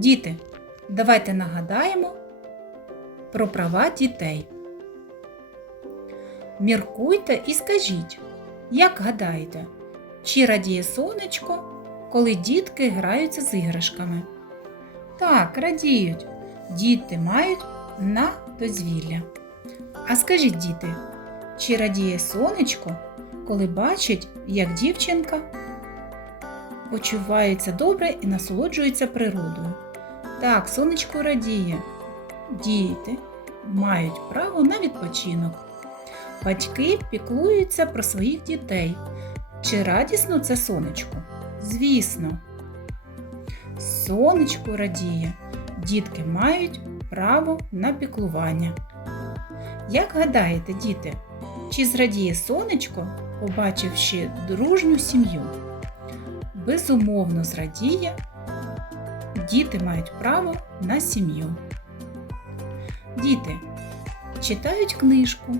Діти, давайте нагадаємо про права дітей. Міркуйте і скажіть, як гадаєте, чи радіє сонечко, коли дітки граються з іграшками? Так, радіють. Діти мають на дозвілля. А скажіть, діти, чи радіє сонечко, коли бачить, як дівчинка почувається добре і насолоджується природою? Так, сонечко радіє. Діти мають право на відпочинок. Батьки піклуються про своїх дітей. Чи радісно це сонечко? Звісно. Сонечко радіє. Дітки мають право на піклування. Як гадаєте, діти, чи зрадіє сонечко, побачивши дружню сім'ю? Безумовно зрадіє. Діти мають право на сім'ю. Діти читають книжку,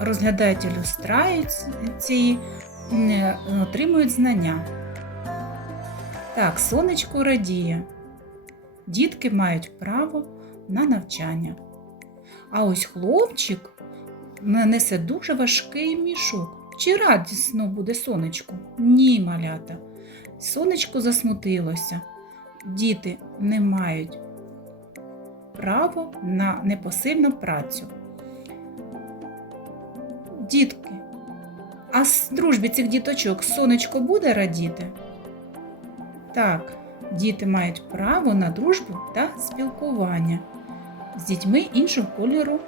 розглядають ілюстрації, м, отримують знання. Так, сонечко радіє. Дітки мають право на навчання. А ось хлопчик нанесе дуже важкий мішок. Чи радісно буде сонечко? Ні, малята. Сонечко засмутилося. Діти не мають право на непосильну працю. Дітки, а з дружбі цих діточок сонечко буде радіти? Так, діти мають право на дружбу та спілкування з дітьми іншого кольору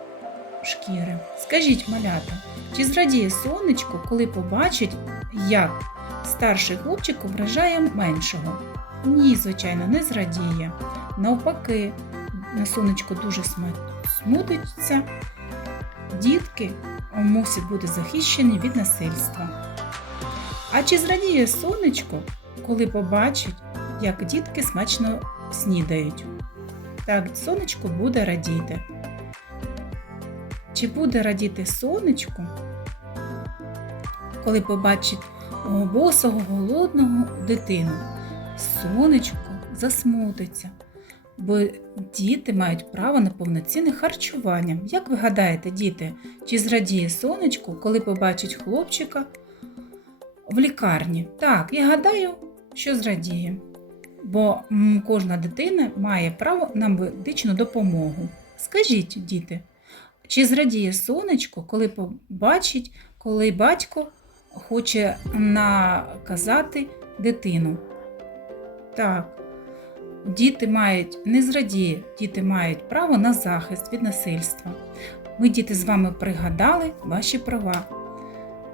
шкіри. Скажіть, малята, чи зрадіє сонечко, коли побачить, як старший хлопчик ображає меншого? Ні, звичайно, не зрадіє. Навпаки, на сонечко дуже смутиться. Дітки мусять бути захищені від насильства. А чи зрадіє сонечко, коли побачить, як дітки смачно снідають? Так, сонечко буде радіти. Чи буде радіти сонечко, коли побачить босого голодного дитину? Сонечко засмутиться, бо діти мають право на повноцінне харчування. Як ви гадаєте, діти, чи зрадіє сонечко, коли побачить хлопчика в лікарні? Так, я гадаю, що зрадіє. Бо кожна дитина має право на медичну допомогу. Скажіть, діти, чи зрадіє сонечко, коли побачить, коли батько хоче наказати дитину? Так, діти мають не зрадіє, діти мають право на захист від насильства. Ми, діти, з вами пригадали ваші права.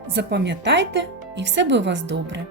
Запам'ятайте, і все буде у вас добре.